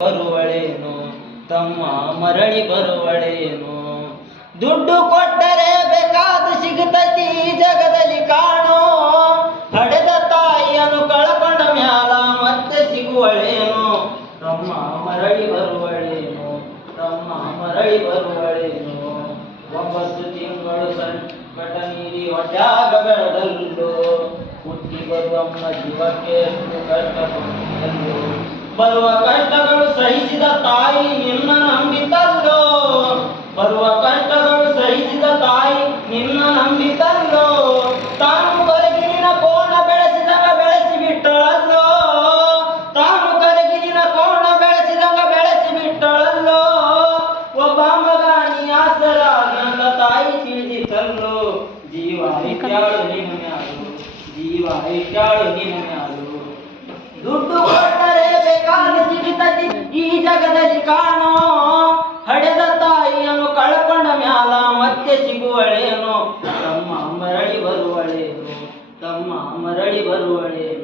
ಬರುವಳೇನು ತಮ್ಮ ಮರಳಿ ಬರುವಳೇನು. ದುಡ್ಡು ಕೊಟ್ಟರೆ ಬೇಕಾದ ಸಿಗುತ್ತೈತಿ ಈ ಜಗದಲ್ಲಿ ಕಾಣೋ. ಹಡೆದ ತಾಯಿಯನ್ನು ಕಳಕೊಂಡ ಮ್ಯಾಲ ಮತ್ತೆ ಸಿಗುವಳೇನು. ತಮ್ಮ ಮರಳಿ ಬರುವಳೇನು ತಮ್ಮ ಮರಳಿ ಬರುವಳೇನು. 9 ತಿಂಗಳು ಸಂಕಟ ನೀಡಿ ಹೊಟ್ಯಾಗ ಬೆಳೆದಲ್ಲು. ಹುಟ್ಟಿ ಬರುವಮ್ಮ ಜೀವಕ್ಕೆ ಎಷ್ಟು ಕಷ್ಟಪಟ್ಟಲ್ಲು. ಬರುವ ಕಷ್ಟಗಳು ಸಹಿಸಿದ ತಾಯಿ ನಿನ್ನ ನಂಬಿತಲ್ಲೋ. ಬರುವ ಕಷ್ಟಗಳು ಸಹಿಸಿದ ತಾಯಿ ನಿನ್ನ ನಂಬಿತಲ್ಲೋ. ತಾನು ಕರಗಿನ ಕೋಣ ಬೆಳೆಸಿದಂಗ ಬೆಳೆಸಿ ಬಿಟ್ಟಳಲ್ಲೋ. ತಾನು ಕರಗಿನ ಕೋಣ ಬೆಳೆಸಿದಂಗ ಬೆಳೆಸಿ ಬಿಟ್ಟಳಲ್ಲೋ. ಒಬ್ಬ ಮಗ ನೀ ಆಸರಾಗಿ ಅಂತ ತಾಯಿ ತಿಳಿದಿತ್ತಲ್ಲೋ. ಜೀವ ಇಟ್ಟಾಳು ನಿನ್ನ ಮ್ಯಾಲು ಜೀವ ಇಟ್ಟಾಳು ನಿನ್ನ ಮ್ಯಾಲು. ದುಡ್ಡು ಕೊಟ್ಟರೆ ಬೇಕಾದ ಸಿಗುತ್ತದೆ ಈ ಜಗದಲ್ಲಿ ಕಾಣೋ. ಹಡೆದ ತಾಯಿಯನ್ನು ಕಳಕೊಂಡ ಮ್ಯಾಲ ಮತ್ತೆ ಸಿಗುವಳೇನು. ತಮ್ಮ ಮರಳಿ ಬರುವಳೇನು ತಮ್ಮ ಮರಳಿ ಬರುವಳೇನು.